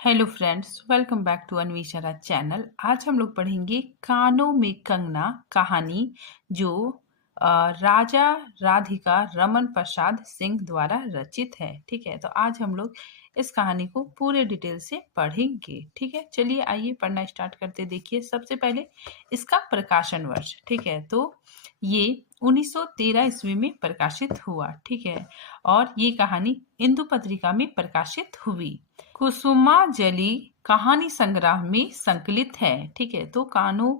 Hello friends, welcome back to Anvesha channel. आज हम लोग पढ़ेंगे कानों में कंगना कहानी, जो राजा राधिका रमन प्रसाद सिंह द्वारा रचित है। ठीक है, तो आज हम लोग इस कहानी को पूरे डिटेल से पढ़ेंगे। ठीक है, चलिए आइए पढ़ना स्टार्ट करते। देखिए, सबसे पहले इसका प्रकाशन वर्ष। ठीक है, तो ये 1913 ईस्वी में प्रकाशित हुआ। ठीक है, और ये कहानी इंदु पत्रिका में प्रकाशित हुई। कुसुमांजलि कहानी संग्रह में संकलित है। ठीक है, तो कानों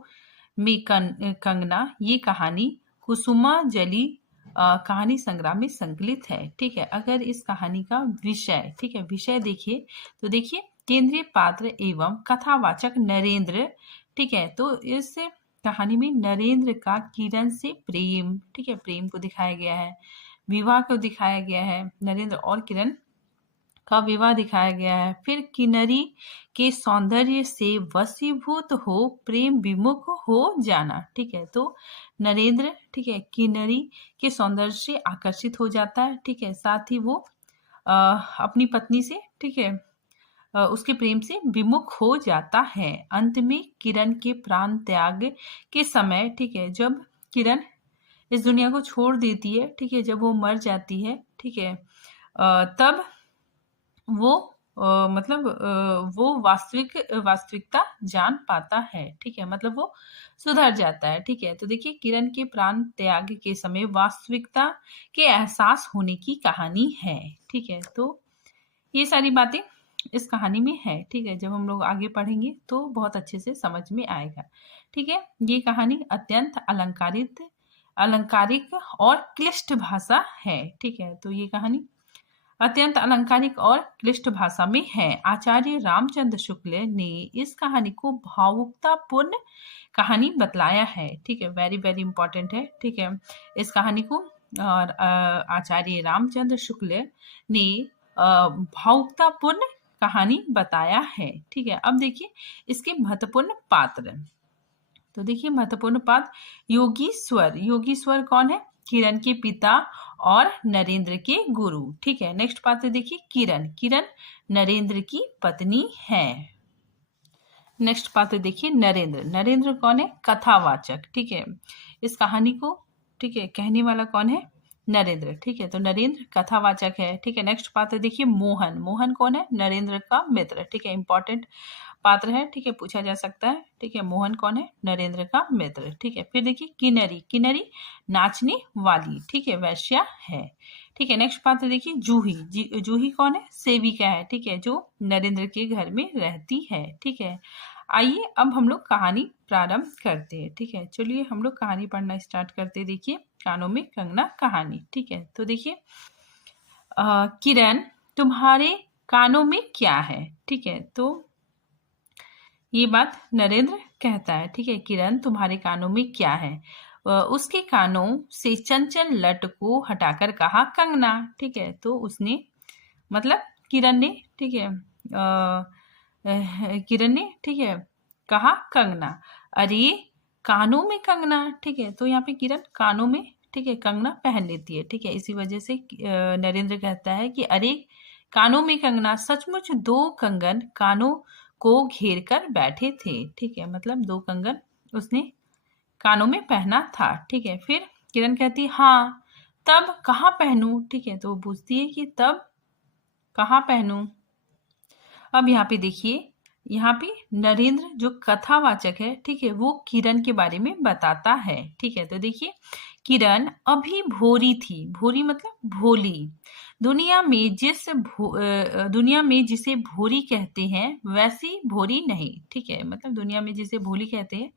में कंगना ये कहानी कुसुमांजलि कहानी संग्रह में संकलित है। ठीक है, अगर इस कहानी का विषय, ठीक है, विषय देखिए तो देखिए केंद्रीय पात्र एवं कथावाचक नरेंद्र। ठीक है, तो इस कहानी में नरेंद्र का किरण से प्रेम, ठीक है, प्रेम को दिखाया गया है, विवाह को दिखाया गया है, नरेंद्र और किरण का विवाह दिखाया गया है। फिर किन्नरी के सौंदर्य से वशीभूत हो प्रेम विमुख हो जाना। ठीक है, तो नरेंद्र, ठीक है, किन्नरी के सौंदर्य से आकर्षित हो जाता है। ठीक है, साथ ही वो अपनी पत्नी से, ठीक है, उसके प्रेम से विमुख हो जाता है। अंत में किरण के प्राण त्याग के समय, ठीक है, जब किरण इस दुनिया को छोड़ देती है, ठीक है, जब वो मर जाती है, ठीक है, तब वो वो वास्तविकता जान पाता है। ठीक है, मतलब वो सुधर जाता है। ठीक है, तो देखिए किरण के प्राण त्याग के समय वास्तविकता के एहसास होने की कहानी है। ठीक है, तो ये सारी बातें इस कहानी में है। ठीक है, जब हम लोग आगे पढ़ेंगे तो बहुत अच्छे से समझ में आएगा। ठीक है, ये कहानी अत्यंत अलंकारिक और क्लिष्ट भाषा है। ठीक है, तो ये कहानी अत्यंत अलंकारिक और क्लिष्ट भाषा में है। आचार्य रामचंद्र शुक्ल ने इस कहानी को भावुकतापूर्ण कहानी बतलाया है। ठीक है, वेरी वेरी इंपॉर्टेंट है। ठीक है, इस कहानी को और आचार्य रामचंद्र शुक्ल ने भावुकतापूर्ण कहानी बताया है। ठीक है, अब देखिए इसके महत्वपूर्ण पात्र। तो देखिए महत्वपूर्ण पात्र, योगीश्वर। योगीश्वर कौन है? किरण के पिता और नरेंद्र के गुरु। ठीक है, नेक्स्ट पात्र देखिए किरण। किरण नरेंद्र की पत्नी है। नेक्स्ट पात्र देखिए नरेंद्र। नरेंद्र कौन है? कथावाचक। ठीक है, इस कहानी को, ठीक है, कहने वाला कौन है? नरेंद्र। ठीक है, तो नरेंद्र कथावाचक है। ठीक है, नेक्स्ट पात्र देखिए मोहन। मोहन कौन है? नरेंद्र का मित्र। ठीक है, इंपॉर्टेंट पात्र है। ठीक है, पूछा जा सकता है। ठीक है, मोहन कौन है? नरेंद्र का मित्र। ठीक है, फिर देखिए किन्नरी। किन्नरी नाचने वाली, ठीक है, वैश्या है। ठीक है, नेक्स्ट पात्र देखिए जूही। जूही कौन है? सेविका है। ठीक है, जो नरेंद्र के घर में रहती है। ठीक है, आइए अब हम लोग कहानी प्रारंभ करते हैं। ठीक है, चलिए हम लोग कहानी पढ़ना स्टार्ट करते हैं। देखिए कानों में कंगना कहानी। ठीक है, तो देखिए किरण तुम्हारे कानों में क्या है? ठीक है, तो ये बात नरेंद्र कहता है। ठीक है, किरण तुम्हारे कानों में क्या है? उसके कानों से चंचल लट को हटाकर कहा कंगना। ठीक है, तो उसने, मतलब किरण ने, ठीक है, किरण ने, ठीक है, कहा कंगना। अरे कानों में कंगना। ठीक है, तो यहाँ पे किरण कानों में, ठीक है, कंगना पहन लेती है। ठीक है, इसी वजह से नरेंद्र कहता है कि अरे कानों में कंगना। सचमुच दो कंगन कानों को घेर कर बैठे थे। ठीक है, मतलब दो कंगन उसने कानों में पहना था। ठीक है, फिर किरण कहती हाँ, तब कहाँ पहनूं? ठीक है, तो वो पूछती है कि तब कहाँ पहनूं? अब यहाँ पे देखिए, यहाँ पे नरेंद्र जो कथावाचक है, ठीक है, वो किरण के बारे में बताता है। ठीक है, तो देखिए किरण अभी भोरी थी। भोरी मतलब भोली। दुनिया में जिसे भोरी कहते हैं वैसी भोरी नहीं। ठीक है, मतलब दुनिया में जिसे भोली कहते हैं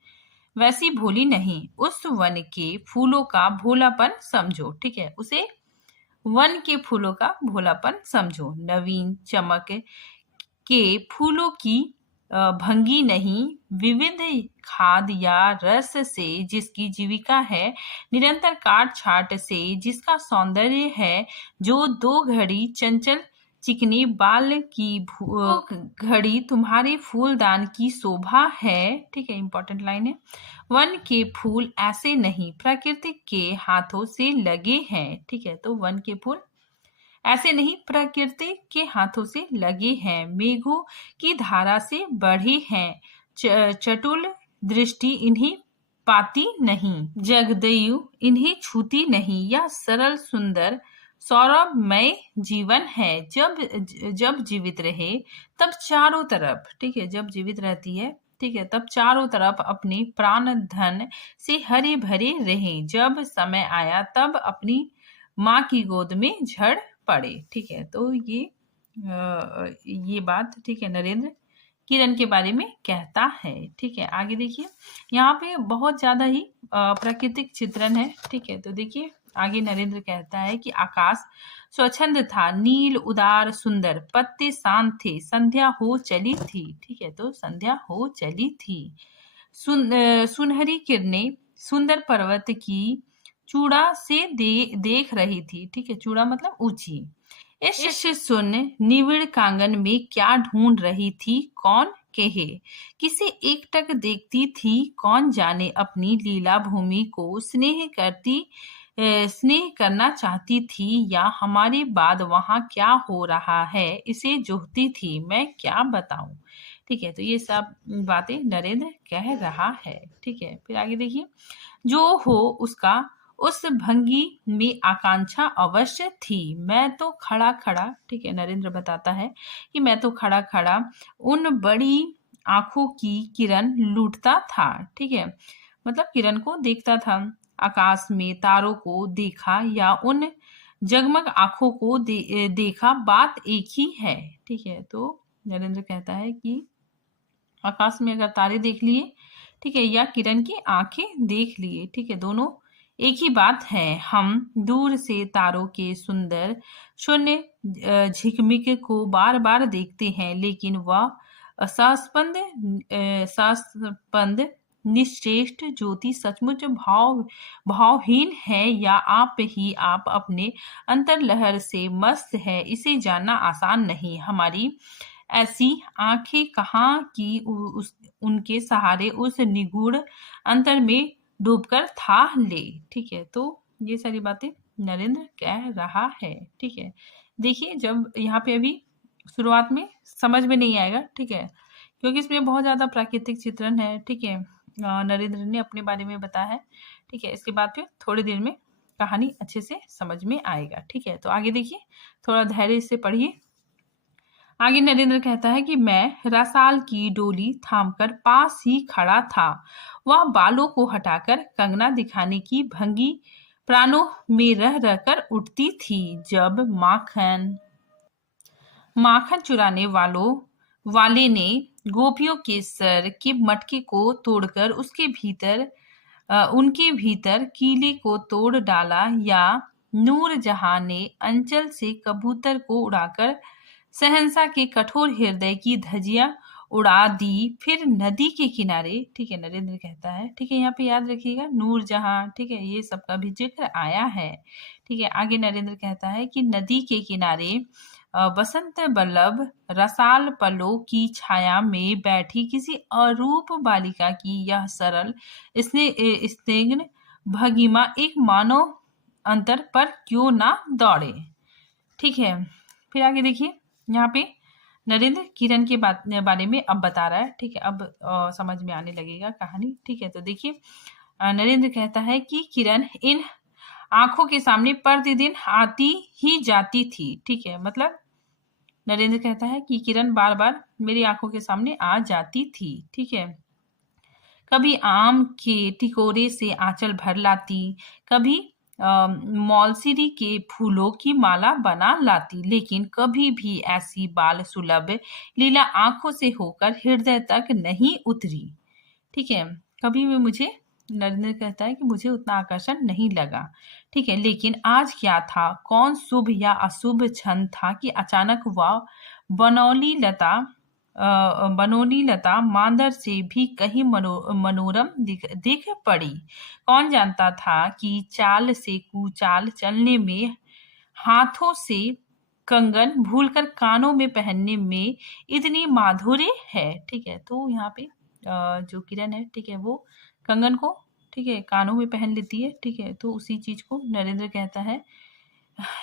वैसी भोली नहीं। उस वन के फूलों का भोलापन समझो। ठीक है, उसे वन के फूलों का भोलापन समझो। नवीन चमक के फूलों की भंगी नहीं, विविध खाद या रस से जिसकी जीविका है, निरंतर काट छाट से जिसका सौंदर्य है, जो दो घड़ी चंचल चिकनी बाल की घड़ी तुम्हारे फूलदान की शोभा है। ठीक है, इंपॉर्टेंट लाइन है। वन के फूल ऐसे नहीं, प्रकृति के हाथों से लगे हैं। ठीक है, तो वन के फूल ऐसे नहीं, प्रकृति के हाथों से लगे हैं, मेघों की धारा से बढ़े हैं, चटुल दृष्टि इन्हें पाती नहीं, जगदयु इन्हें छूती नहीं, यह सरल सुंदर सौरभमय जीवन है। जब जब जीवित रहे तब चारों तरफ, ठीक है, जब जीवित रहती है, ठीक है, तब चारों तरफ अपने प्राण धन से हरे भरे रहे, जब समय आया तब अपनी माँ की गोद में झड़ पड़े। ठीक है, तो ये बात, ठीक है, नरेंद्र किरण के बारे में कहता है। ठीक है, आगे देखिए, यहाँ पे बहुत ज्यादा ही प्राकृतिक चित्रण है। ठीक है, तो देखिए आगे नरेंद्र कहता है कि आकाश स्वच्छंद था, नील उदार सुंदर, पत्ते शांत थे, संध्या हो चली थी। ठीक है, तो संध्या हो चली थी, सुनहरी किरणें सुंदर पर्वत की चूड़ा से देख रही थी। ठीक है, चूड़ा मतलब ऊंची। इस सुन निविड़ कांगन में क्या ढूंढ रही थी कौन कहे, किसे एकटक देखती थी कौन जाने, अपनी लीला भूमि को स्नेह करना चाहती थी, या हमारे बाद वहां क्या हो रहा है इसे जोहती थी, मैं क्या बताऊं। ठीक है, तो ये सब बातें नरेंद्र कह रहा है। ठीक है, फिर आगे देखिए, जो हो उसका उस भंगी में आकांक्षा अवश्य थी, मैं तो खड़ा खड़ा, ठीक है, नरेंद्र बताता है कि मैं तो खड़ा खड़ा उन बड़ी आंखों की किरण लूटता था। ठीक है, मतलब किरण को देखता था, आकाश में तारों को देखा या उन जगमग आंखों को देखा, बात एक ही है। ठीक है, तो नरेंद्र कहता है कि आकाश में अगर तारे देख लिए, ठीक है, या किरण की आंखें देख लिए, ठीक है, दोनों एक ही बात है। हम दूर से तारों के सुंदर शून्य झिकमिक को बार बार देखते हैं, लेकिन वह सास्पंद निश्चेष्ट ज्योति सचमुच भावहीन है, या आप अपने अंतर्लहर से मस्त है, इसे जानना आसान नहीं। हमारी ऐसी आंखें कहाँ की उनके सहारे उस निगूढ़ अंतर में डूबकर था ले। ठीक है, तो ये सारी बातें नरेंद्र कह रहा है। ठीक है, देखिए जब यहाँ पे अभी शुरुआत में समझ में नहीं आएगा, ठीक है, क्योंकि इसमें बहुत ज्यादा प्राकृतिक चित्रण है। ठीक है, नरेंद्र ने अपने बारे में बताया है। ठीक है, इसके बाद फिर थोड़ी देर में कहानी अच्छे से समझ में आएगा। ठीक है, तो आगे देखिए, थोड़ा धैर्य से पढ़िए। आगे नरेंद्र कहता है कि मैं रसाल की डोली थामकर पास ही खड़ा था, वह बालों को हटाकर कंगना दिखाने की भंगी प्राणों में रह रहकर उठती थी। जब माखन चुराने वाले ने गोपियों के सर के मटके को तोड़कर उनके भीतर कीले को तोड़ डाला, या नूरजहां ने अंचल से कबूतर को उड़ाकर सहंसा के कठोर हृदय की धज्जियां उड़ा दी, फिर नदी के किनारे, ठीक है, नरेंद्र कहता है, ठीक है, यहाँ पे याद रखिएगा नूरजहां, ठीक है, ये सबका भी जिक्र आया है। ठीक है, आगे नरेंद्र कहता है कि नदी के किनारे बसंत बल्लभ रसाल पलों की छाया में बैठी किसी अरूप बालिका की यह सरल स्निग्ध भंगिमा एक मानव अंतर पर क्यों ना दौड़े। ठीक है, फिर आगे देखिए, यहाँ पे नरेंद्र किरण के बारे में अब बता रहा है। ठीक है, अब समझ में आने लगेगा कहानी। ठीक है, तो देखिए, नरेंद्र कहता है कि किरण इन आंखों के सामने प्रतिदिन आती ही जाती थी। ठीक है, मतलब नरेंद्र कहता है कि किरण बार बार मेरी आंखों के सामने आ जाती थी। ठीक है, कभी आम के टिकोरे से आंचल भर लाती, कभी मौलसिरी के फूलों की माला बना लाती, लेकिन कभी भी ऐसी बाल सुलभ लीला आंखों से होकर हृदय तक नहीं उतरी। ठीक है, कभी भी मुझे, नरेंद्र कहता है कि मुझे उतना आकर्षण नहीं लगा। ठीक है, लेकिन आज क्या था, कौन शुभ या अशुभ क्षण था कि अचानक वह बनोली लता मांदर से भी कहीं मनोरम दिख पड़ी। कौन जानता था कि चाल से कुचाल चलने में, हाथों से कंगन भूलकर कानों में पहनने में इतनी माधुर्य है। ठीक है, तो यहाँ पे जो किरण है, ठीक है, वो कंगन को, ठीक है, कानों में पहन लेती है। ठीक है, तो उसी चीज को नरेंद्र कहता है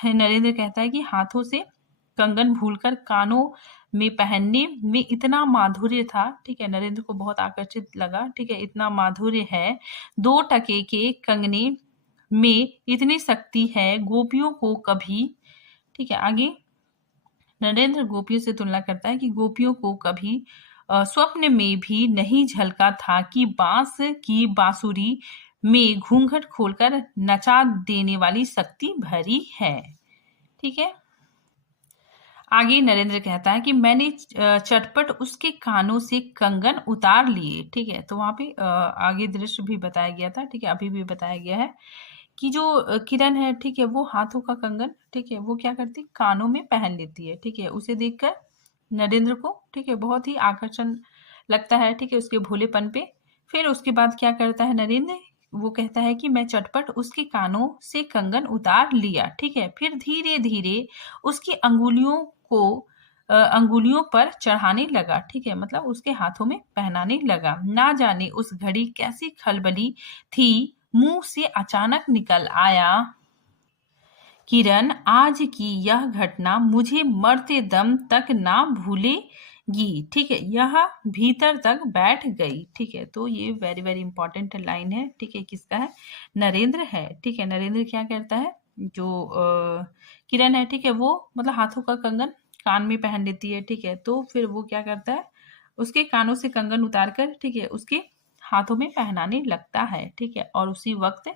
नरेंद्र कहता है कि हाथों से कंगन भूलकर कानों में पहनने में इतना माधुर्य था, ठीक है, नरेंद्र को बहुत आकर्षित लगा, ठीक है, इतना माधुर्य है, 2 टके के कंगने में इतनी शक्ति है, गोपियों को कभी, ठीक है, आगे नरेंद्र गोपियों से तुलना करता है कि गोपियों को कभी स्वप्न में भी नहीं झलका था कि बांस की बांसुरी में घूंघट खोलकर नचा देने वाली शक्ति भरी है, ठीक है। आगे नरेंद्र कहता है कि मैंने चटपट उसके कानों से कंगन उतार लिए, ठीक है, तो वहां पे आगे दृश्य भी बताया गया था, ठीक है, अभी भी बताया गया है कि जो किरण है, ठीक है, वो हाथों का कंगन, ठीक है, वो क्या करती, कानों में पहन लेती है, ठीक है, उसे देखकर नरेंद्र को, ठीक है, बहुत ही आकर्षण लगता है, ठीक है, उसके भोलेपन पे। फिर उसके बाद क्या करता है नरेंद्र, वो कहता है कि मैं चटपट उसके कानों से कंगन उतार लिया, ठीक है, फिर धीरे धीरे उसकी अंगुलियों पर चढ़ाने लगा, ठीक है, मतलब उसके हाथों में पहनाने लगा। ना जाने उस घड़ी कैसी खलबली थी, मुंह से अचानक निकल आया, किरण, आज की यह घटना मुझे मरते दम तक ना भूलेगी, ठीक है, यह भीतर तक बैठ गई, ठीक है, तो ये वेरी वेरी इंपॉर्टेंट लाइन है, ठीक है, किसका है, नरेंद्र है, ठीक है, नरेंद्र क्या करता है, जो किरण है, ठीक है, वो मतलब हाथों का कंगन कान में पहन लेती है, ठीक है, तो फिर वो क्या करता है, उसके कानों से कंगन उतार कर, ठीक है, उसके हाथों में पहनाने लगता है, ठीक है, और उसी वक्त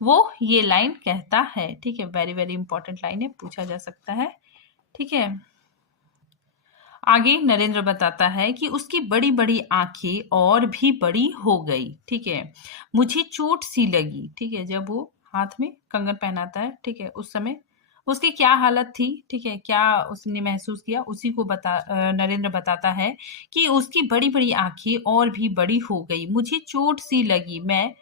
वो ये लाइन कहता है, ठीक है, वेरी वेरी इंपॉर्टेंट लाइन है, पूछा जा सकता है, ठीक है। आगे नरेंद्र बताता है कि उसकी बड़ी बड़ी आंखें और भी बड़ी हो गई, ठीक है, मुझे चोट सी लगी, ठीक है, जब वो हाथ में कंगन पहनाता है, ठीक है, उस समय उसकी क्या हालत थी, ठीक है, क्या उसने महसूस किया, उसी को नरेंद्र बताता है कि उसकी बड़ी बड़ी आंखें और भी बड़ी हो गई, मुझे चोट सी लगी, मैं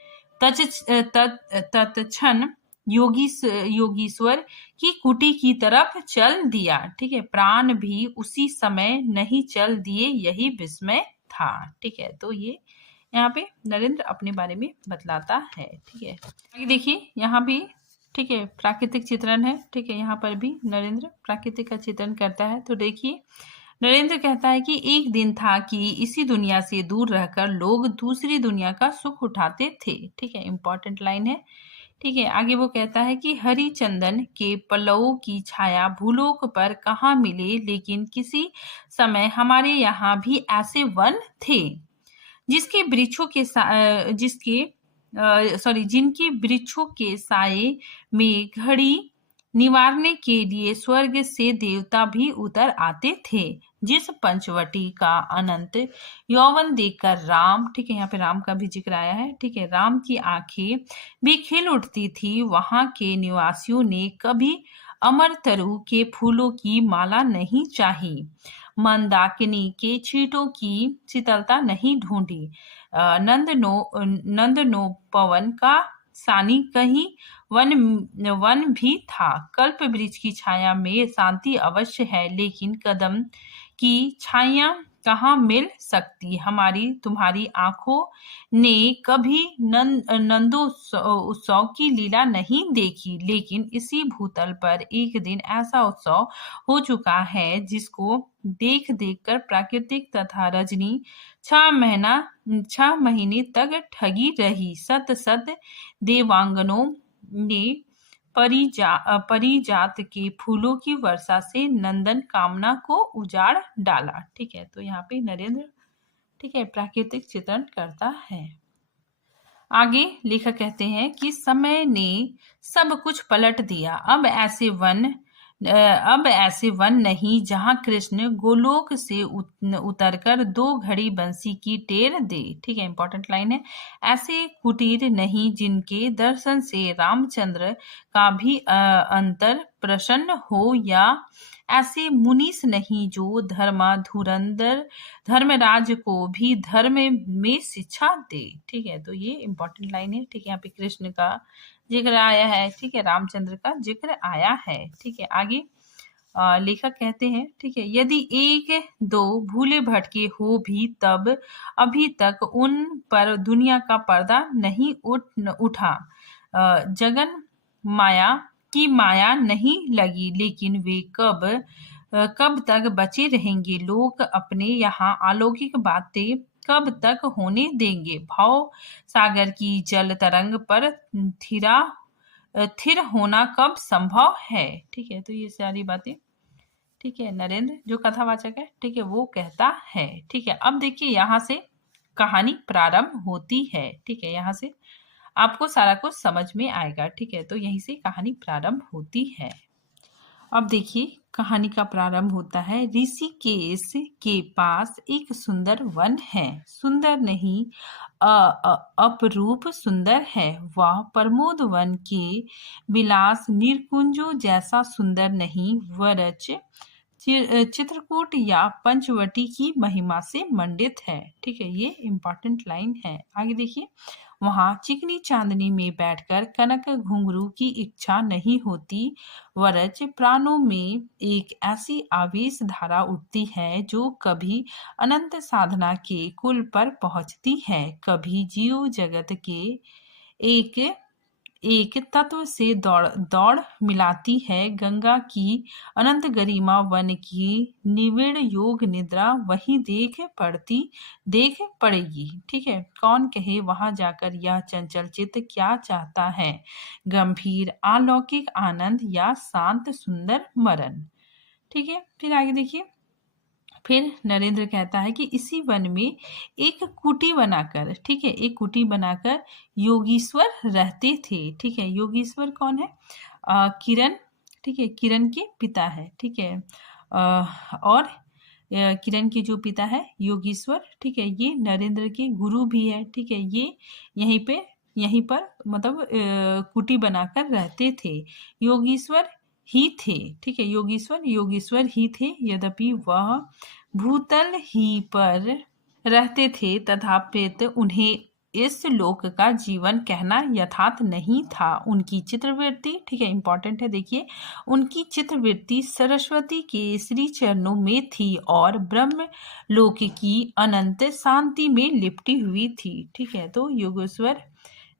तत्क्षण योगीश्वर की कुटी की तरफ चल दिया, ठीक है, प्राण भी उसी समय नहीं चल दिए, यही विस्मय था, ठीक है, तो ये यहाँ पे नरेंद्र अपने बारे में बतलाता है, ठीक है। आगे देखिए यहाँ भी, ठीक है, प्राकृतिक चित्रण है, ठीक है, यहाँ पर भी नरेंद्र प्राकृतिक का चित्रण करता है, तो देखिए नरेंद्र कहता है कि एक दिन था कि इसी दुनिया से दूर रहकर लोग दूसरी दुनिया का सुख उठाते थे, ठीक है, इंपॉर्टेंट लाइन है, ठीक है, आगे वो कहता है कि हरिचंदन के पल्लवों की छाया भूलोक पर कहाँ मिले, लेकिन किसी समय हमारे यहाँ भी ऐसे वन थे जिसके वृक्षों के जिनके वृक्षों के साये में घड़ी निवारने के लिए स्वर्ग से देवता भी उतर आते थे, जिस पंचवटी का अनंत यौवन देखकर राम, ठीक है, यहाँ पे राम का भी जिक्र आया है, ठीक है, राम की आंखें भी खिल उठती थी, वहां के निवासियों ने कभी अमरतरु के फूलों की माला नहीं चाही, मंदाकिनी के छींटों की शीतलता नहीं ढूंढी, नंदनो पवन का सानी कहीं वन वन भी था, कल्प वृक्ष की छाया में शांति अवश्य है, लेकिन कदम की छाया कहाँ मिल सकती, हमारी तुम्हारी आंखों ने कभी नंदोत्सव की लीला नहीं देखी, लेकिन इसी भूतल पर एक दिन ऐसा उत्सव हो चुका है जिसको देख देख कर प्राकृतिक तथा रजनी 6 महीने तक ठगी रही, सत सत देवांगनों ने परिजात के फूलों की वर्षा से नंदन कामना को उजाड़ डाला, ठीक है, तो यहाँ पे नरेंद्र, ठीक है, प्राकृतिक चित्रण करता है। आगे लेखक कहते हैं कि समय ने सब कुछ पलट दिया, अब ऐसे वन नहीं जहां कृष्ण गोलोक से उतरकर 2 घड़ी बंसी की टेर दे, ठीक है, इंपॉर्टेंट लाइन है, ऐसे कुटीर नहीं जिनके दर्शन से रामचंद्र का भी अंतर प्रसन्न हो, या ऐसे मुनीस नहीं जो धर्माधुरंधर धर्मराज को भी धर्म में शिक्षा दे, ठीक है, तो ये इंपॉर्टेंट लाइन है, ठीक है, यहाँ पे कृष्ण का जिक्र आया है, ठीक है, रामचंद्र का जिक्र आया है, ठीक है। आगे लेखक कहते हैं, ठीक है, यदि एक दो भूले भटके हो भी तब अभी तक उन पर दुनिया का पर्दा नहीं उठा, जगन माया की माया नहीं लगी, लेकिन वे कब तक बचे रहेंगे? लोग अपने यहाँ अलौकिक बातें कब तक होने देंगे? भाव सागर की जल तरंग पर थिर होना कब संभव है? ठीक है, तो ये सारी बातें, ठीक है, नरेंद्र जो कथावाचक है, ठीक है, वो कहता है। ठीक है, अब देखिए यहाँ से कहानी प्रारंभ होती है। ठीक है, यहाँ से आपको सारा कुछ समझ में आएगा। ठीक है, तो यहीं से कहानी प्रारंभ होती है। अब देखिए कहानी का प्रारंभ होता है। ऋषिकेश के पास एक सुंदर वन है। सुंदर नहीं, अपरूप सुंदर है वह। प्रमोद वन के विलास निरकुंजों जैसा सुंदर नहीं, वरच चित्रकूट या पंचवटी की महिमा से मंडित है। ठीक है, ये इंपॉर्टेंट लाइन है। आगे देखिए, वहां चिकनी चांदनी में बैठकर कनक घुंघरू की इच्छा नहीं होती, वरच प्राणों में एक ऐसी आवेश धारा उठती है जो कभी अनंत साधना के कुल पर पहुंचती है, कभी जीव जगत के एक एक तत्व से दौड़ दौड़ मिलाती है। गंगा की अनंत गरिमा, वन की निविड़ योग निद्रा वही देख पड़ेगी। ठीक है, कौन कहे वहां जाकर यह चंचल चित्त क्या चाहता है, गंभीर अलौकिक आनंद या शांत सुंदर मरण। ठीक है, फिर आगे देखिए, फिर नरेंद्र कहता है कि इसी वन में एक कुटी बनाकर, ठीक है, एक कुटी बनाकर योगीश्वर रहते थे। ठीक है, योगीश्वर कौन है? किरण, ठीक है, किरण के पिता है। ठीक है, और किरण के जो पिता है योगीश्वर, ठीक है, ये नरेंद्र के गुरु भी है। ठीक है, ये यहीं पर मतलब कुटी बनाकर रहते थे। योगीश्वर ही थे। ठीक है, योगीश्वर ही थे, यद्यपि वह भूतल ही पर रहते थे, तथापि उन्हें इस लोक का जीवन कहना यथार्थ नहीं था। उनकी चित्रवृत्ति, ठीक है, इंपॉर्टेंट है, देखिए, उनकी चित्रवृत्ति सरस्वती के श्री चरणों में थी और ब्रह्म लोक की अनंत शांति में लिपटी हुई थी। ठीक है, तो योगेश्वर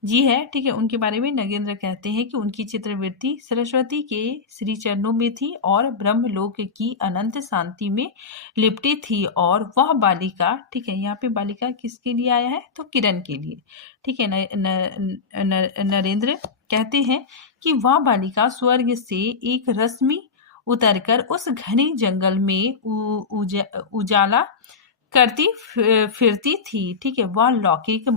जी है, ठीक है, उनके बारे में नगेंद्र कहते हैं कि उनकी चित्रवृत्ति सरस्वती के श्री चरणों में थी और ब्रह्मलोक की अनंत शांति में लिपटी थी, और वह बालिका, ठीक है, यहाँ पे बालिका किसके लिए आया है? तो किरण के लिए। ठीक है, नरेंद्र कहते हैं कि वह बालिका स्वर्ग से एक रश्मि उतरकर उस घने जंगल में उजाला करती फिरती थी। ठीक है, वह लौकिक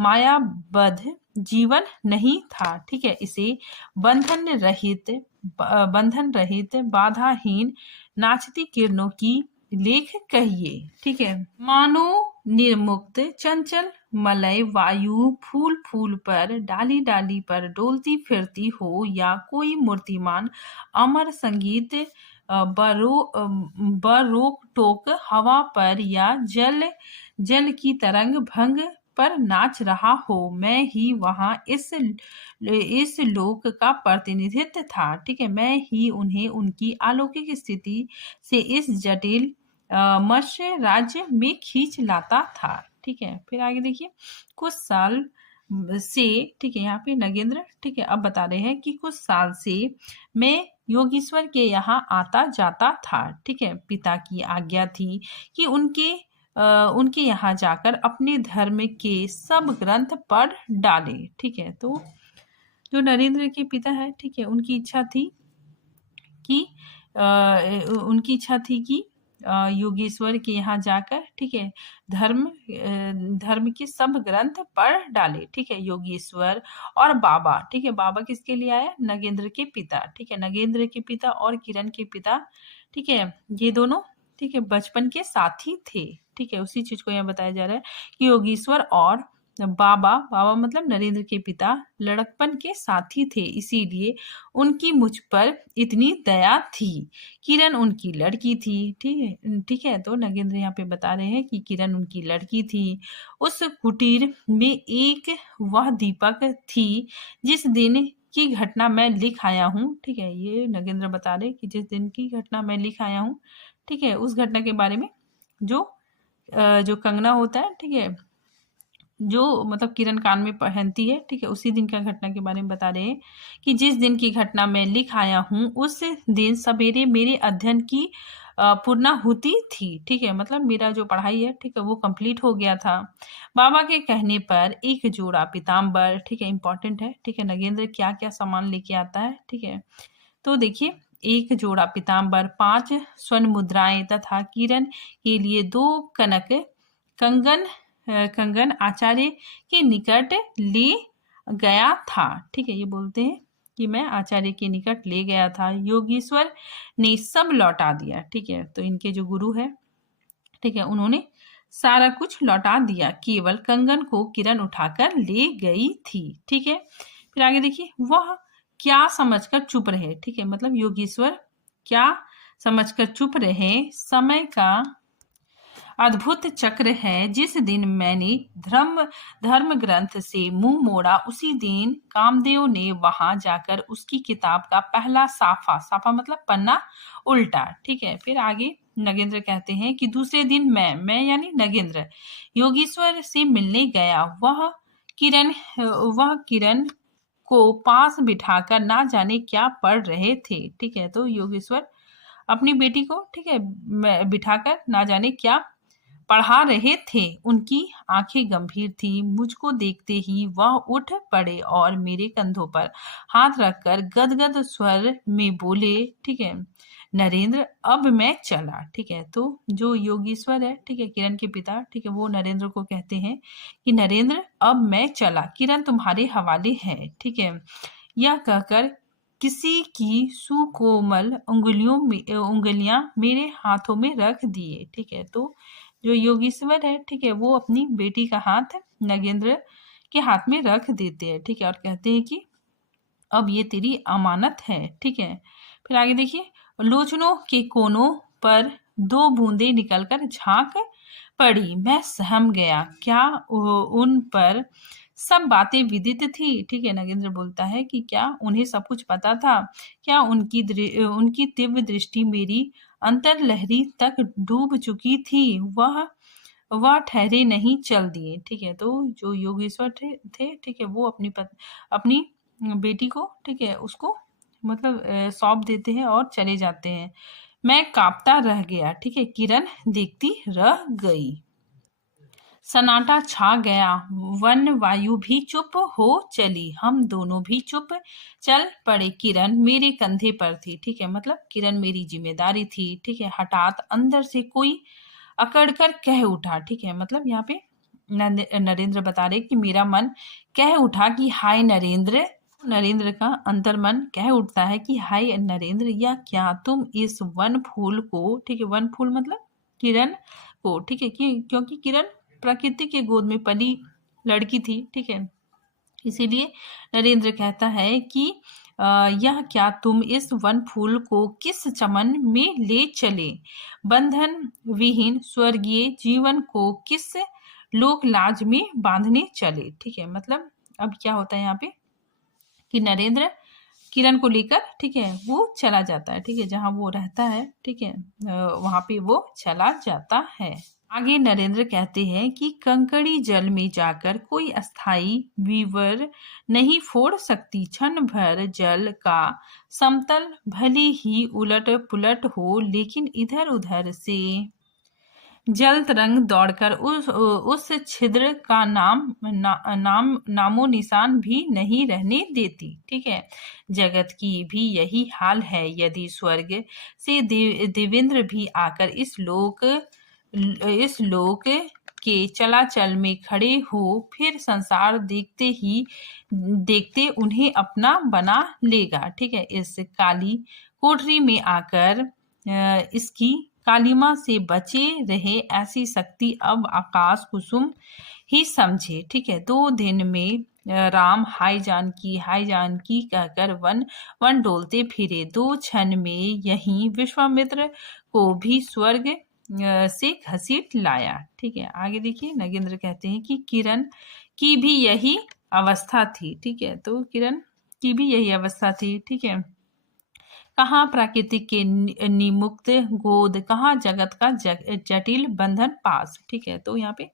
मायाबद्ध जीवन नहीं था। ठीक है, इसे बंधन रहित बाधाहीन नाचती किरणों की लेख कहिए। ठीक है, मानो निर्मुक्त चंचल मलय वायु फूल फूल पर, डाली डाली पर डोलती फिरती हो, या कोई मूर्तिमान अमर संगीत बरोक टोक हवा पर, या जल की तरंग भंग पर नाच रहा हो। मैं ही वहां इस लोक का प्रतिनिधित्व था। ठीक है, मैं ही उन्हें उनकी अलौकिक स्थिति से इस जटिल मत्स्य राज्य में खींच लाता था। ठीक है, फिर आगे देखिए, कुछ साल से, ठीक है, यहाँ पे नगेंद्र, ठीक है, अब बता रहे हैं कि कुछ साल से मैं योगीश्वर के यहाँ आता जाता था। ठीक है, पिता की आज्ञा थी कि उनके यहाँ जाकर अपने धर्म के सब ग्रंथ पढ़ डाले। ठीक है, तो जो नरेंद्र के पिता है, ठीक है, उनकी इच्छा थी कि योगेश्वर के यहाँ जाकर, ठीक है, धर्म के सब ग्रंथ पढ़ डाले। ठीक है, योगेश्वर और बाबा, ठीक है, बाबा किसके लिए आया? नगेंद्र के पिता। ठीक है, नगेंद्र के पिता और किरण के पिता, ठीक है, ये दोनों, ठीक है, बचपन के साथी थे। ठीक है, उसी चीज को यहाँ बताया जा रहा है कि योगेश्वर और बाबा मतलब नरेंद्र के पिता लड़कपन के साथी थे, इसीलिए उनकी मुझ पर इतनी दया थी। किरण उनकी लड़की थी। ठीक है, तो नगेंद्र यहाँ पे बता रहे हैं कि किरण उनकी लड़की थी। उस कुटीर में एक वह दीपक थी जिस दिन की घटना मैं लिख आया हूँ। ठीक है, ये नगेंद्र बता रहे कि जिस दिन की घटना मैं लिख आया हूँ, ठीक है, उस घटना के बारे में जो कंगना होता है, ठीक है, जो मतलब किरण कान में पहनती है, ठीक है, उसी दिन का घटना के बारे में बता रहे हैं कि जिस दिन की घटना मैं लिख आया हूँ उस दिन सवेरे मेरे अध्ययन की पूर्णाहुति थी, ठीक है, मतलब मेरा जो पढ़ाई है, ठीक है, वो कंप्लीट हो गया था। बाबा के कहने पर एक जोड़ा पीताम्बर, ठीक है, इंपॉर्टेंट है, ठीक है, नगेंद्र क्या क्या सामान लेके आता है, ठीक है, तो देखिए एक जोड़ा पीताम्बर, 5 स्वर्ण मुद्राएं तथा किरण के लिए 2 कनक कंगन कंगन आचार्य के निकट ले गया था, ठीक है, ये बोलते हैं कि मैं आचार्य के निकट ले गया था। योगीश्वर ने सब लौटा दिया, ठीक है, तो इनके जो गुरु है, ठीक है, उन्होंने सारा कुछ लौटा दिया, केवल कंगन को किरण उठाकर ले गई थी, ठीक है। फिर आगे देखिए, वह क्या समझकर चुप रहे, ठीक है, मतलब योगीश्वर क्या समझकर चुप रहे, समय का अद्भुत चक्र है। जिस दिन मैंने धर्म ग्रंथ से मुंह मोड़ा उसी दिन कामदेव ने वहां जाकर उसकी किताब का पहला साफा मतलब पन्ना उल्टा, ठीक है। फिर आगे नगेंद्र कहते हैं कि दूसरे दिन मैं यानी नगेंद्र योगीश्वर से मिलने गया। वह किरण को पास बिठाकर ना जाने क्या पढ़ रहे थे, ठीक है, तो योगेश्वर अपनी बेटी को, ठीक है, बिठाकर ना जाने क्या पढ़ा रहे थे। उनकी आंखें गंभीर थी। मुझको देखते ही वह उठ पड़े और मेरे कंधों पर हाथ रखकर गदगद स्वर में बोले, ठीक है, नरेंद्र अब मैं चला, ठीक है, तो जो योगीश्वर है, ठीक है, किरण के पिता, ठीक है, वो नरेंद्र को कहते हैं कि नरेंद्र अब मैं चला, किरण तुम्हारे हवाले है, ठीक है। यह कहकर किसी की सुकोमल उंगलियां मेरे हाथों में रख दिए, ठीक है, तो जो योगीश्वर है, ठीक है, वो अपनी बेटी का हाथ नगेंद्र के हाथ में रख देते हैं, ठीक है, और कहते हैं कि अब ये तेरी अमानत है, ठीक है। फिर आगे देखिए, लोचनों के कोनों पर 2 बूंदे निकलकर झांक पड़ी। मैं सहम गया। क्या उन पर सब बातें विदित थी, ठीक है, नगेंद्र बोलता है कि क्या उन्हें सब कुछ पता था? क्या उनकी तीव्र दृष्टि मेरी अंतर्लहरी तक डूब चुकी थी? वह ठहरे नहीं, चल दिए, ठीक है, तो जो योगेश्वर थे, ठीक है, वो अपनी बेटी को, ठीक है, उसको मतलब सौंप देते हैं और चले जाते हैं। मैं कांपता रह गया, ठीक है, किरण देखती रह गई। सन्नाटा छा गया। वन वायु भी चुप हो चली। हम दोनों भी चुप चल पड़े। किरण मेरे कंधे पर थी, ठीक है, मतलब किरण मेरी जिम्मेदारी थी, ठीक है। हठात अंदर से कोई अकड़कर कह उठा, ठीक है, मतलब यहाँ पे नरेंद्र बता रहे कि मेरा मन कह उठा कि हाय नरेंद्र। नरेंद्र का अंतर्मन कह उठता है कि हाय नरेंद्र, या क्या तुम इस वन फूल को, ठीक है, वन फूल मतलब किरण को, ठीक है, क्योंकि किरण प्रकृति के गोद में पली लड़की थी, ठीक है, इसीलिए नरेंद्र कहता है कि यह क्या तुम इस वन फूल को किस चमन में ले चले? बंधन विहीन स्वर्गीय जीवन को किस लोक लाज में बांधने चले, ठीक है, मतलब अब क्या होता है यहाँ पे कि नरेंद्र किरण को लेकर, ठीक है, वो चला जाता है, ठीक है, जहां वो रहता है, ठीक है, वहां पे वो चला जाता है। आगे नरेंद्र कहते हैं कि कंकड़ी जल में जाकर कोई अस्थाई वीवर नहीं फोड़ सकती। क्षण भर जल का समतल भले ही उलट पुलट हो, लेकिन इधर उधर से जल तरंग दौड़कर उस छिद्र का नामो निशान भी नहीं रहने देती, ठीक है। जगत की भी यही हाल है। यदि स्वर्ग से देवेंद्र भी आकर इस लोक के चलाचल में खड़े हो, फिर संसार देखते उन्हें अपना बना लेगा, ठीक है। इस काली कोठरी में आकर इसकी कालिमा से बचे रहे, ऐसी शक्ति अब आकाश कुसुम ही समझे, ठीक है। 2 दिन में राम हाय जानकी कहकर वन वन डोलते फिरे। 2 क्षण में यही विश्वामित्र को भी स्वर्ग से घसीट लाया, ठीक है। आगे देखिए, नगेंद्र कहते हैं कि किरण की भी यही अवस्था थी, ठीक है, तो किरण की भी यही अवस्था थी, ठीक है। कहाँ प्राकृतिक के निमुक्त गोद, कहाँ जगत का जटिल बंधन पास, ठीक है, तो यहाँ पे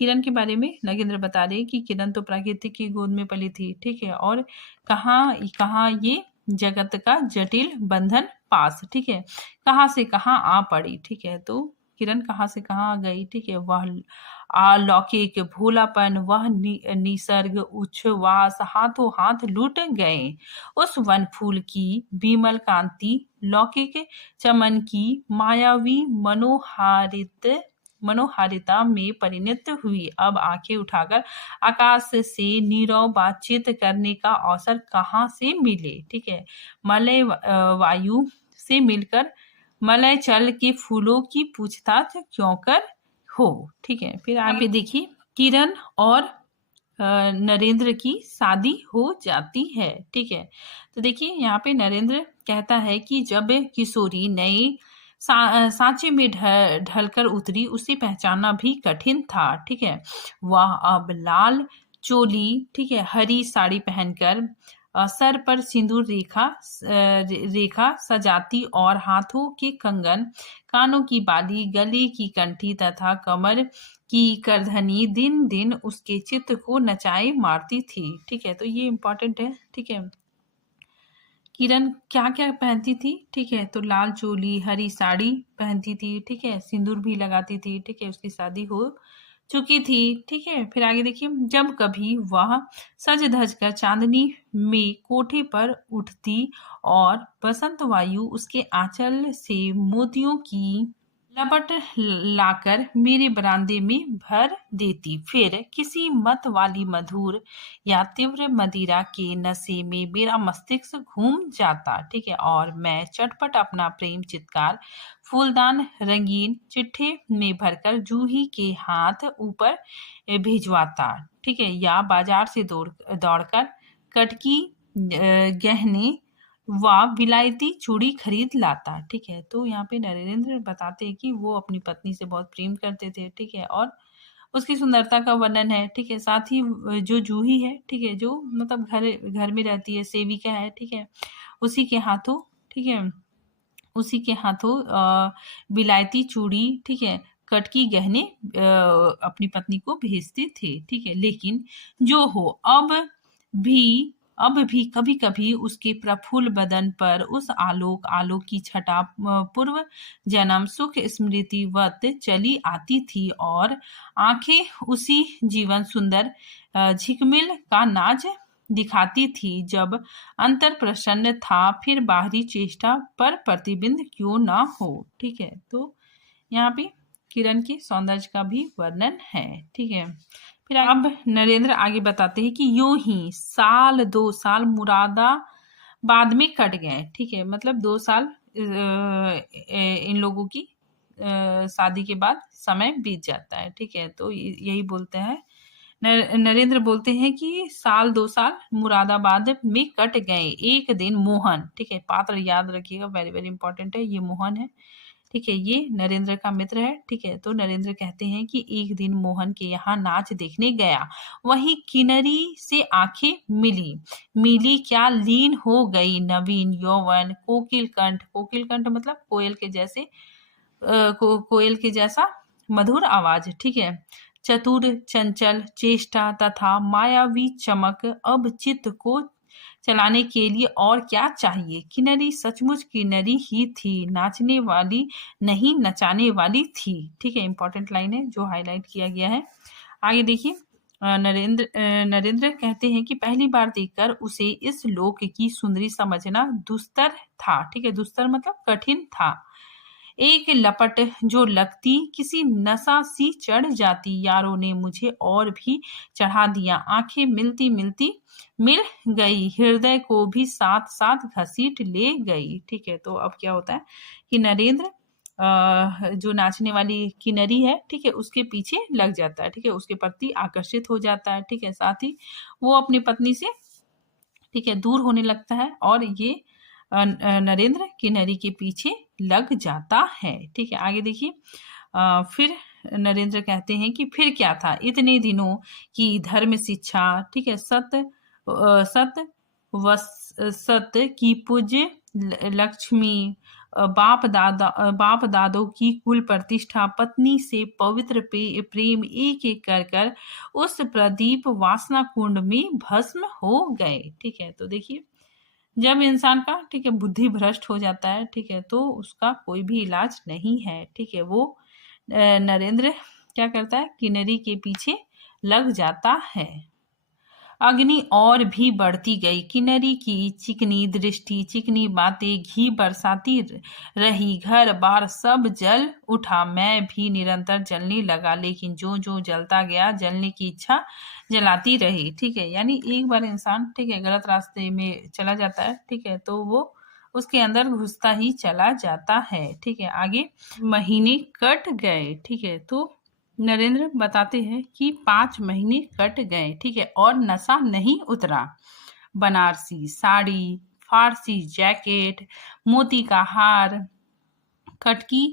किरण के बारे में नगेंद्र बता रहे हैं कि किरण तो प्रकृति की गोद में पली थी, ठीक है, और कहाँ कहाँ ये जगत का जटिल बंधन पास, ठीक है, कहाँ से कहाँ आ पड़ी, ठीक है। तो किरण कहाँ से कहाँ आ गई, ठीक है, वह अलौकिक भोलापन, वह निसर्ग उच्छ्वास हाथों हाथ लूट गए। उस वन फूल की विमल कांति, लौकिक चमन की मायावी मनोहारिता में परिणत हुई। अब आंखें उठाकर आकाश से नीरव बातचीत करने का अवसर कहाँ से मिले, ठीक है, मलय वायु से मिलकर मलय चल के फूलों की पूछताछ क्यों कर हो, ठीक है। फिर आगे देखिए, किरण और नरेंद्र की शादी हो जाती है, ठीक है। तो देखिए यहाँ पे नरेंद्र कहता है कि जब किशोरी नए सांचे में ढलकर उतरी, उसे पहचानना भी कठिन था, ठीक है। वह अब लाल चोली, ठीक है, हरी साड़ी पहनकर सर पर सिंदूर रेखा सजाती और हाथों के कंगन, कानों की बाली, गले की कंठी तथा कमर की करधनी दिन दिन उसके चित्त को नचाए मारती थी, ठीक है। तो ये इम्पोर्टेंट है, ठीक है। किरण क्या क्या पहनती थी, ठीक है, तो लाल चोली, हरी साड़ी पहनती थी, ठीक है, सिंदूर भी लगाती थी, ठीक है, उसकी शादी हो चुकी थी, ठीक है। फिर आगे देखिए, जब कभी वह सज धज कर चांदनी में कोठे पर उठती और बसंत वायु उसके आंचल से मोतियों की लपट लाकर मेरे बरामदे में भर देती, फिर किसी मत वाली मधुर या तीव्र मदिरा के नशे में मेरा मस्तिष्क घूम जाता, ठीक है, और मैं चटपट अपना प्रेम चित्कार फूलदान रंगीन चिट्ठे में भरकर जूही के हाथ ऊपर भिजवाता, ठीक है, या बाजार से दौड़कर कटकी गहने व विलायती चूड़ी खरीद लाता, ठीक है। तो यहाँ पे नरेंद्र बताते हैं कि वो अपनी पत्नी से बहुत प्रेम करते थे, ठीक है, और उसकी सुंदरता का वर्णन है, ठीक है। साथ ही जो जूही है, ठीक है, जो मतलब घर में रहती है, सेविका है, ठीक है, उसी के हाथों, ठीक है, उसी के हाथों विलायती चूड़ी, ठीक है, कटकी गहने अपनी पत्नी को भेजते थे, ठीक है। लेकिन जो हो, भी अब भी कभी कभी उसके प्रफुल्ल बदन पर उस आलोक की छटा पूर्व जन्म सुख स्मृतिवत चली आती थी और आंखें उसी जीवन सुंदर झिकमिल का नाज दिखाती थी। जब अंतर प्रसन्न था, फिर बाहरी चेष्टा पर प्रतिबिंब क्यों ना हो, ठीक है। तो यहाँ पे किरण के सौंदर्य का भी वर्णन है, ठीक है। फिर अब नरेंद्र आगे बताते हैं कि यूं ही 2 साल मुरादाबाद में कट गए, ठीक है, मतलब 2 साल इन लोगों की शादी के बाद समय बीत जाता है, ठीक है। तो यही बोलते हैं, नरेंद्र बोलते हैं कि 2 साल मुरादाबाद में कट गए। एक दिन मोहन, ठीक है, पात्र याद रखिएगा, वेरी वेरी इंपॉर्टेंट है, ये मोहन है, ठीक है, ये नरेंद्र का मित्र है, ठीक है। तो नरेंद्र कहते हैं कि एक दिन मोहन के यहाँ नाच देखने गया, वही किन्नरी से आंखें मिली क्या लीन हो गई नवीन यौवन कोकिल कंठ मतलब कोयल के जैसे कोयल के जैसा मधुर आवाज, ठीक है, चतुर चंचल चेष्टा तथा मायावी चमक, अब चित्त को चलाने के लिए और क्या चाहिए। किन्नरी सचमुच किन्नरी ही थी, नाचने वाली नहीं नचाने वाली थी, ठीक है, इंपॉर्टेंट लाइन है जो हाईलाइट किया गया है। आगे देखिए, नरेंद्र कहते हैं कि पहली बार देखकर उसे इस लोक की सुंदरी समझना दुस्तर था, ठीक है, दुस्तर मतलब कठिन था। एक लपट जो लगती किसी नशा सी चढ़ जाती, यारों ने मुझे और भी चढ़ा दिया, आंखें मिलती मिलती मिल गई, हृदय को भी साथ साथ घसीट ले गई, ठीक है। तो अब क्या होता है कि नरेंद्र जो नाचने वाली किन्नरी है, ठीक है, उसके पीछे लग जाता है, ठीक है, उसके प्रति आकर्षित हो जाता है, ठीक है, साथ ही वो अपनी पत्नी से, ठीक है, दूर होने लगता है और ये नरेंद्र किन्नरी के पीछे लग जाता है, ठीक है। आगे देखिए, फिर नरेंद्र कहते हैं कि फिर क्या था, इतने दिनों की धर्म शिक्षा, ठीक है, सत की पूज्य लक्ष्मी बाप दादों की कुल प्रतिष्ठा, पत्नी से पवित्र प्रेम एक एक कर कर उस प्रदीप वासना कुंड में भस्म हो गए। ठीक है, तो देखिए जब इंसान का ठीक है बुद्धि भ्रष्ट हो जाता है, ठीक है, तो उसका कोई भी इलाज नहीं है। ठीक है, वो नरेंद्र क्या करता है, किन्नरी के पीछे लग जाता है। अग्नि और भी बढ़ती गई, किन्नरी की चिकनी दृष्टि, चिकनी बातें घी बरसाती रही, घर बार सब जल उठा। मैं भी निरंतर जलने लगा, लेकिन जो जो जलता गया जलने की इच्छा जलाती रही। ठीक है, यानी एक बार इंसान ठीक है गलत रास्ते में चला जाता है, ठीक है, तो वो उसके अंदर घुसता ही चला जाता है। ठीक है, आगे महीने कट गए। ठीक है, तो नरेंद्र बताते हैं कि 5 महीने कट गए, ठीक है, और नशा नहीं उतरा। बनारसी साड़ी, फारसी जैकेट, मोती का हार, कटकी,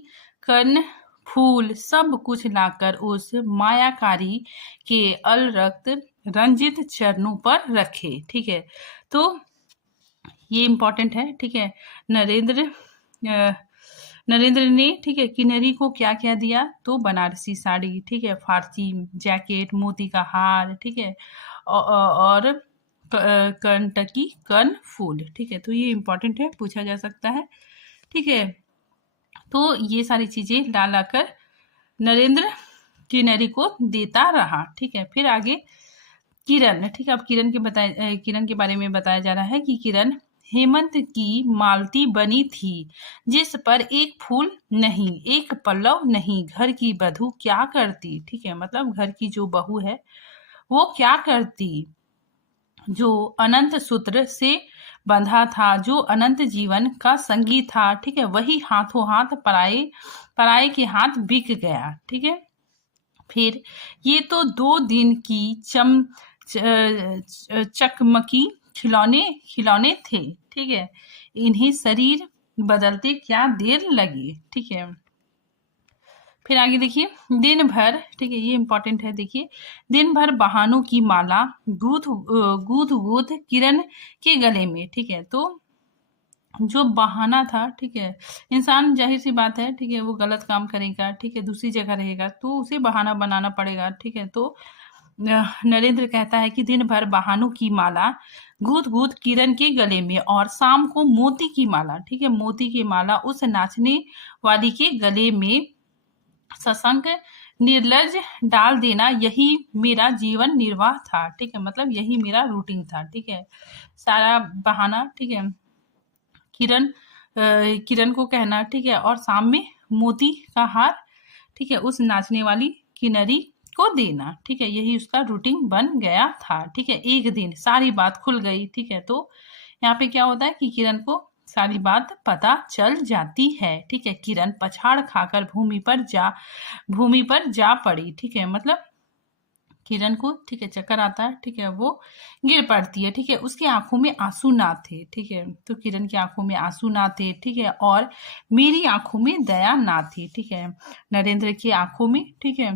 कर्ण फूल, सब कुछ लाकर उस मायाकारी के अलरक्त रंजित चरणों पर रखे। ठीक है, तो ये इम्पोर्टेंट है। ठीक है, नरेंद्र नरेंद्र ने ठीक है किन्नरी को क्या क्या दिया, तो बनारसी साड़ी, ठीक है, फारसी जैकेट, मोती का हार, ठीक है, और कर्नाटकी कर्ण फूल। ठीक है, तो ये इम्पोर्टेंट है, पूछा जा सकता है। ठीक है, तो ये सारी चीजें ला लाकर नरेंद्र किन्नरी को देता रहा। ठीक है, फिर आगे किरण। ठीक है, अब किरण के बारे में बताया जा रहा है कि किरण हेमंत की मालती बनी थी, जिस पर एक फूल नहीं, एक पल्लव नहीं। घर की बधू क्या करती, ठीक है, मतलब घर की जो बहू है वो क्या करती, जो अनंत सूत्र से बंधा था, जो अनंत जीवन का संगी था, ठीक है, वही हाथों हाथ पराए पराए के हाथ बिक गया। ठीक है, फिर ये तो 2 दिन की चकमकी खिलौने थे। ठीक है, इन्हें शरीर बदलते क्या देर लगी। ठीक है, फिर आगे देखिए दिन भर, ठीक है, ये इंपॉर्टेंट है। देखिए दिन भर बहानों की माला गूथ किरण के गले में। ठीक है, तो जो बहाना था, ठीक है, इंसान जाहिर सी बात है, ठीक है, वो गलत काम करेगा, ठीक है, दूसरी जगह रहेगा तो उसे बहाना बनाना पड़ेगा। ठीक है, तो नरेंद्र कहता है कि दिन भर बहानों की माला गूथ किरण के गले में, और शाम को मोती की माला, ठीक है, मोती की माला उस नाचने वाली के गले में सशंक निर्लज डाल देना, यही मेरा जीवन निर्वाह था। ठीक है, मतलब यही मेरा रूटीन था। ठीक है, सारा बहाना, ठीक है, किरण को कहना, ठीक है, और शाम में मोती का हार, ठीक है, उस नाचने वाली किन्नरी को देना। ठीक है, यही उसका रूटीन बन गया था। ठीक है, एक दिन सारी बात खुल गई। ठीक है, तो यहाँ पे क्या होता है कि किरण को सारी बात पता चल जाती है। ठीक है, किरण पछाड़ खाकर भूमि पर जा पड़ी। ठीक है, मतलब किरण को, ठीक है, चक्कर आता है, ठीक है, वो गिर पड़ती है। ठीक है, उसकी आंखों में आंसू ना थे। ठीक है, तो किरण की आंखों में आंसू ना थे, ठीक है, और मेरी आंखों में दया ना थी। ठीक है, नरेंद्र की आंखों में, ठीक है,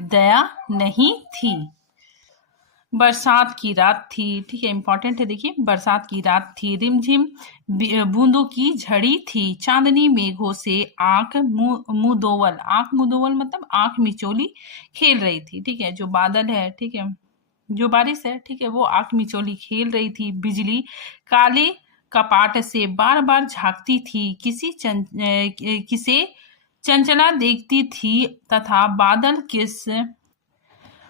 दया नहीं थी। बरसात की रात थी। ठीक है, इंपॉर्टेंट है। देखिए बरसात की रात थी, रिमझिम बूंदों की झड़ी थी, चांदनी मेघों से आंख मुदोवल मतलब आंख मिचोली खेल रही थी। ठीक है, जो बादल है, ठीक है, जो बारिश है, ठीक है, वो आंख मिचोली खेल रही थी। बिजली काले कपाट से बार बार झांकती थी, किसे चंचला देखती थी, तथा बादल किस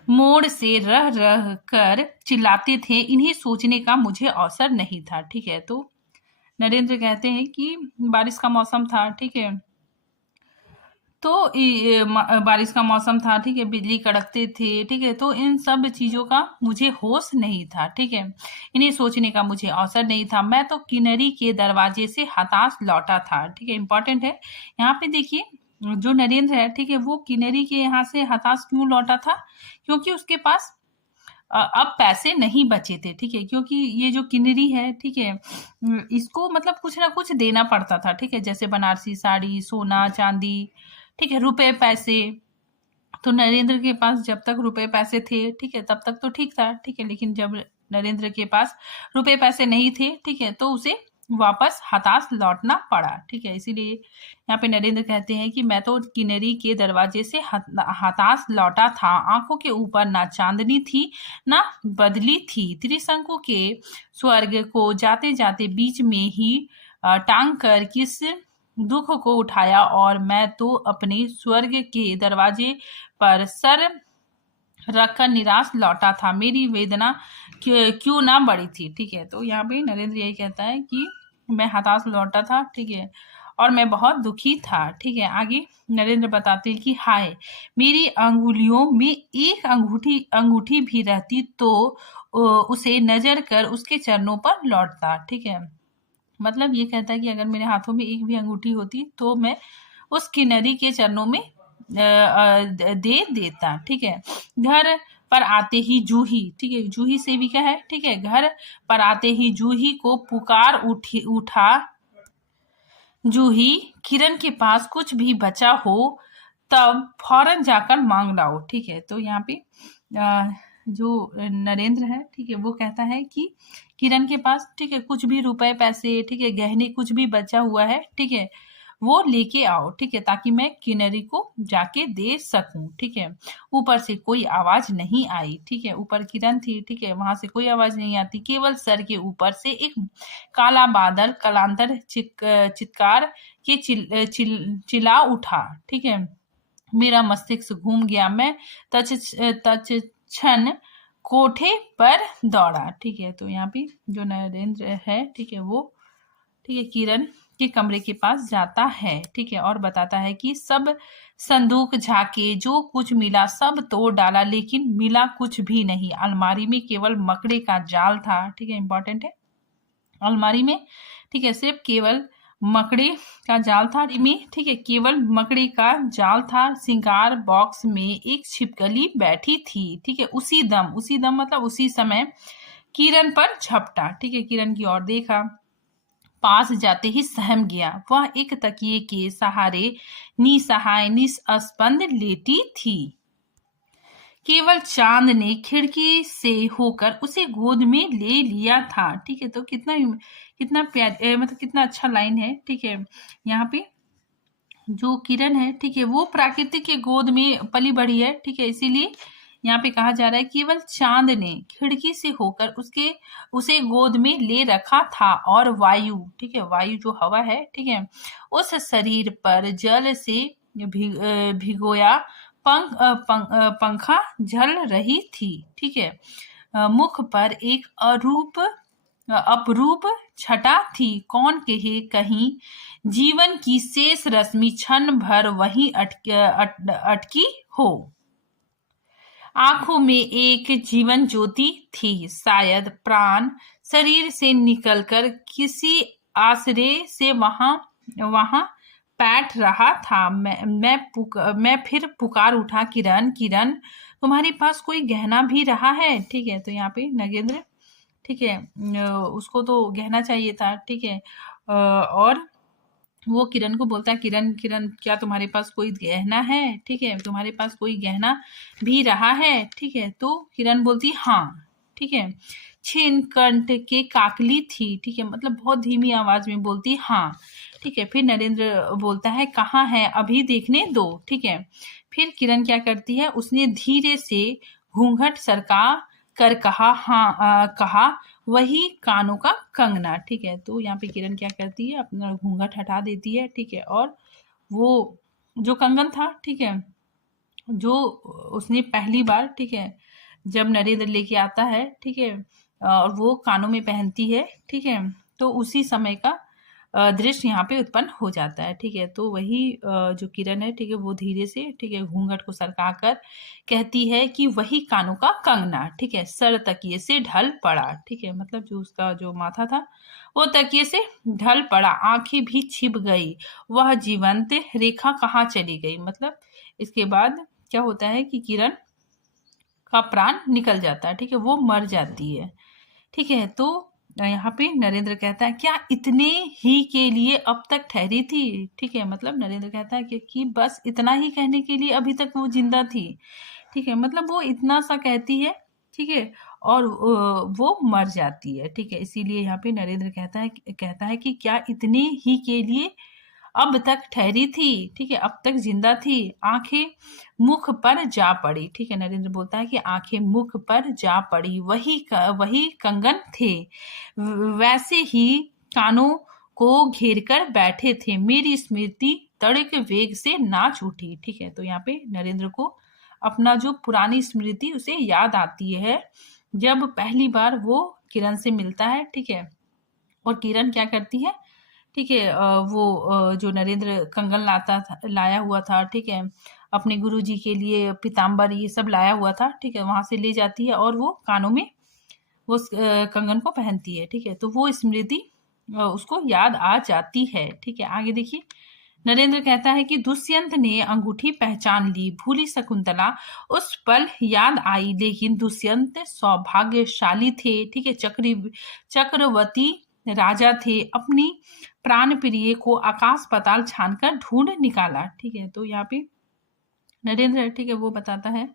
मोड़ से रह रह कर चिल्लाते थे, इन्हें सोचने का मुझे अवसर नहीं था। ठीक है, तो नरेंद्र कहते हैं कि बारिश का मौसम था। ठीक है, तो बारिश का मौसम था, ठीक है, बिजली कड़कते थे, ठीक है, तो इन सब चीजों का मुझे होश नहीं था। ठीक है, इन्हें सोचने का मुझे अवसर नहीं था। मैं तो किन्नरी के दरवाजे से हताश लौटा था। ठीक है, इंपॉर्टेंट है यहाँ पे। देखिए जो नरेंद्र है, ठीक है, वो किन्नरी के यहाँ से हताश क्यों लौटा था, क्योंकि उसके पास अब पैसे नहीं बचे थे। ठीक है, क्योंकि ये जो किन्नरी है, ठीक है, इसको मतलब कुछ ना कुछ देना पड़ता था। ठीक है, जैसे बनारसी साड़ी, सोना चांदी, ठीक है, रुपए पैसे। तो नरेंद्र के पास जब तक रुपए पैसे थे, ठीक है, तब तक तो ठीक था। ठीक है, लेकिन जब नरेंद्र के पास रुपए पैसे नहीं थे, ठीक है, तो उसे वापस हताश लौटना पड़ा। ठीक है, इसीलिए यहाँ पे नरेंद्र कहते हैं कि मैं तो किन्नरी के दरवाजे से हताश लौटा था। आंखों के ऊपर ना चांदनी थी ना बदली थी। त्रिशंकु के स्वर्ग को जाते जाते बीच में ही टांग कर किस दुख को उठाया, और मैं तो अपने स्वर्ग के दरवाजे पर सर रखकर निराश लौटा था। मेरी वेदना क्यों ना बढ़ी थी। ठीक है, तो यहाँ पे नरेंद्र यही कहता है कि मैं हताश लौटा था। ठीक है, और मैं बहुत दुखी था। ठीक है, आगे नरेंद्र बताते हैं कि हाय, मेरी अंगुलियों में एक अंगूठी भी रहती तो उसे नजर कर उसके चरणों पर लौटता। ठीक है, मतलब ये कहता है कि अगर मेरे हाथों में एक भी अंगूठी होती तो मैं उस किन्नरी के चरणों में दे देता। ठीक है, घर पर आते ही जूही, ठीक है, जूही सेविका है। ठीक है, घर पर आते ही जूही को पुकार उठा, जूही, किरण के पास कुछ भी बचा हो तब फौरन जाकर मांग लाओ। ठीक है, तो यहाँ पे जो नरेंद्र है, ठीक है, वो कहता है कि किरण के पास, ठीक है, कुछ भी रुपए पैसे, ठीक है, गहने कुछ भी बचा हुआ है, ठीक है, वो लेके आओ। ठीक है, ताकि मैं किन्नरी को जाके दे सकूं। ठीक है, ऊपर से कोई आवाज नहीं आई। ठीक है, ऊपर किरण थी। ठीक है, वहां से कोई आवाज नहीं आती, केवल सर के ऊपर से एक काला बादल कलांतर चित्कार के चिल्ला उठा। ठीक है, मेरा मस्तिष्क घूम गया। मैं तत्क्षण कोठे पर दौड़ा। ठीक है, तो यहाँ पे जो नरेंद्र है, ठीक है, वो, ठीक है, किरण के कमरे के पास जाता है। ठीक है, और बताता है कि सब संदूक झाके, जो कुछ मिला सब तोड़ डाला, लेकिन मिला कुछ भी नहीं। अलमारी में केवल मकड़े का जाल था। ठीक है, इंपॉर्टेंट है, अलमारी में, ठीक है, सिर्फ केवल मकड़े का जाल था में। ठीक है, केवल मकड़े का जाल था। सिंगार बॉक्स में एक छिपकली बैठी थी। ठीक है, उसी दम मतलब उसी समय किरण पर झपटा। ठीक है, किरण की ओर देखा, पास जाते ही सहम गया। वह एक तकिए के सहारे निसहाय निस्पंद लेटी थी। केवल चांद ने खिड़की से होकर उसे गोद में ले लिया था। ठीक है, तो कितना प्यार, मतलब कितना अच्छा लाइन है। ठीक है, यहाँ पे जो किरण है, ठीक है, वो प्रकृति के गोद में पली बढ़ी है। ठीक है, इसीलिए यहाँ पे कहा जा रहा है केवल चांद ने खिड़की से होकर उसे गोद में ले रखा था, और वायु, ठीक है, वायु जो हवा है, ठीक है, उस शरीर पर जल से भिगोया पंखा झल रही थी। ठीक है, मुख पर एक अपरूप छटा थी। कौन कहे कहीं जीवन की शेष रश्मि क्षण भर वहीं अटकी हो। आंखों में एक जीवन ज्योति थी। शायद प्राण शरीर से निकलकर किसी आश्रय से वहां बैठ रहा था। मैं फिर पुकार उठा, किरण किरण, तुम्हारे पास कोई गहना भी रहा है। ठीक है, तो यहाँ पे नगेंद्र, ठीक है, उसको तो गहना चाहिए था। ठीक है, और वो किरण को बोलता है, किरण किरण, क्या तुम्हारे पास कोई गहना है। ठीक है, तुम्हारे पास कोई गहना भी रहा है। ठीक है, तो किरण बोलती हाँ। ठीक है, छीन कंठ के काकली थी। ठीक है, मतलब बहुत धीमी आवाज में बोलती हाँ। ठीक है, फिर नरेंद्र बोलता है कहाँ है, अभी देखने दो। ठीक है, फिर किरण क्या करती है, उसने धीरे से घूंघट सरका कर कहा हाँ, कहा वही कानों का कंगना। ठीक है, तो यहाँ पे किरण क्या करती है, अपना घूंघट हटा देती है। ठीक है, और वो जो कंगन था, ठीक है, जो उसने पहली बार, ठीक है, जब नरेंद्र लेके आता है, ठीक है, और वो कानों में पहनती है। ठीक है, तो उसी समय का दृश्य यहाँ पे उत्पन्न हो जाता है। ठीक है, तो वही जो किरण है, ठीक है, वो धीरे से, ठीक है, घूंघट को सरका कर कहती है कि वही कानों का कंगना, ठीक है, सर तकिए से ढल पड़ा। ठीक है, मतलब जो उसका जो माथा था वो तकिए से ढल पड़ा, आंखें भी छिप गई, वह जीवंत रेखा कहाँ चली गई। मतलब इसके बाद क्या होता है कि किरण का प्राण निकल जाता है। ठीक है, वो मर जाती है। ठीक है, तो यहाँ पे नरेंद्र कहता है क्या इतने ही के लिए अब तक ठहरी थी। ठीक है, मतलब नरेंद्र कहता है कि बस इतना ही कहने के लिए अभी तक वो जिंदा थी। ठीक है, मतलब वो इतना सा कहती है। ठीक है, और वो मर जाती है। ठीक है, इसीलिए यहाँ पे नरेंद्र कहता है कि क्या इतने ही के लिए अब तक ठहरी थी। ठीक है, अब तक जिंदा थी। आंखें मुख पर जा पड़ी। ठीक है, नरेंद्र बोलता है कि आंखें मुख पर जा पड़ी, वही कंगन थे, वैसे ही कानों को घेर कर बैठे थे। मेरी स्मृति तड़के वेग से नाच उठी। ठीक है, तो यहाँ पे नरेंद्र को अपना जो पुरानी स्मृति उसे याद आती है जब पहली बार वो किरण से मिलता है। ठीक है, और किरण क्या करती है, ठीक है, वो जो नरेंद्र कंगन लाया हुआ था, ठीक है, अपने गुरुजी के लिए पीताम्बर ये सब लाया हुआ था। ठीक है, वहां से ले जाती है और वो कानों में वो कंगन को पहनती है। ठीक है, तो वो स्मृति उसको याद आ जाती है। ठीक है, आगे देखिए, नरेंद्र कहता है कि दुष्यंत ने अंगूठी पहचान ली, भूली शकुंतला उस पल याद आई, लेकिन दुष्यंत सौभाग्यशाली थे। ठीक है, चक्रवर्ती राजा थे, अपनी प्राण प्रिय को आकाश पाताल छानकर ढूंढ निकाला। ठीक है, तो यहाँ पे नरेंद्र, ठीक है, वो बताता है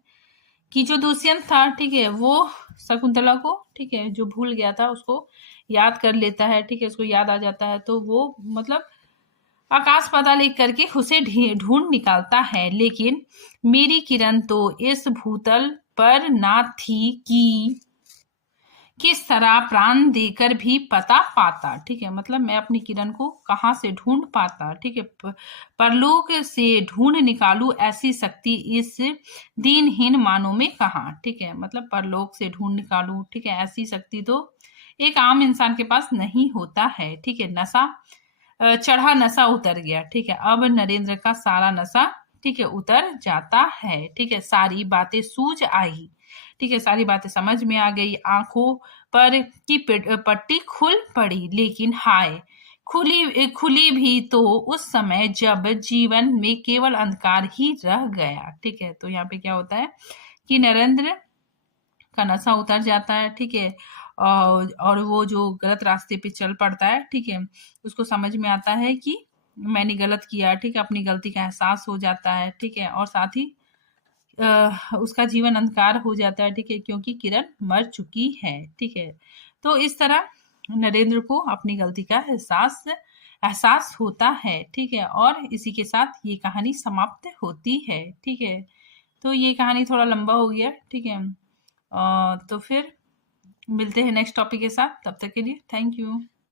कि जो दुष्यंत था, ठीक है, वो शकुंतला को, ठीक है, जो भूल गया था उसको याद कर लेता है। ठीक है, उसको याद आ जाता है, तो वो मतलब आकाश पाताल एक करके उसे ढूंढ निकालता है। लेकिन मेरी किरण तो इस भूतल पर ना थी कि किस तरह प्राण देकर भी पता पाता। ठीक है, मतलब मैं अपनी किरण को कहाँ से ढूंढ पाता। ठीक है, परलोक से ढूंढ निकालू ऐसी शक्ति इस दीनहीन मानव में कहाँ। ठीक है, मतलब परलोक से ढूंढ निकालू, ठीक है, ऐसी शक्ति तो एक आम इंसान के पास नहीं होता है। ठीक है, नशा चढ़ा नशा उतर गया। ठीक है, अब नरेंद्र का सारा नशा, ठीक है, उतर जाता है। ठीक है, सारी बातें सूझ आई। ठीक है, सारी बातें समझ में आ गई, आंखों पर की पट्टी खुल पड़ी। लेकिन हाय, खुली भी तो उस समय जब जीवन में केवल अंधकार ही रह गया। ठीक है, तो यहाँ पे क्या होता है कि नरेंद्र का नशा उतर जाता है। ठीक है, और वो जो गलत रास्ते पे चल पड़ता है। ठीक है, उसको समझ में आता है कि मैंने गलत किया। ठीक है, अपनी गलती का एहसास हो जाता है। ठीक है, और साथ ही उसका जीवन अंधकार हो जाता है। ठीक है, क्योंकि किरण मर चुकी है। ठीक है, तो इस तरह नरेंद्र को अपनी गलती का एहसास होता है। ठीक है, और इसी के साथ ये कहानी समाप्त होती है। ठीक है, तो ये कहानी थोड़ा लंबा हो गया। ठीक है, तो फिर मिलते हैं नेक्स्ट टॉपिक के साथ। तब तक के लिए थैंक यू।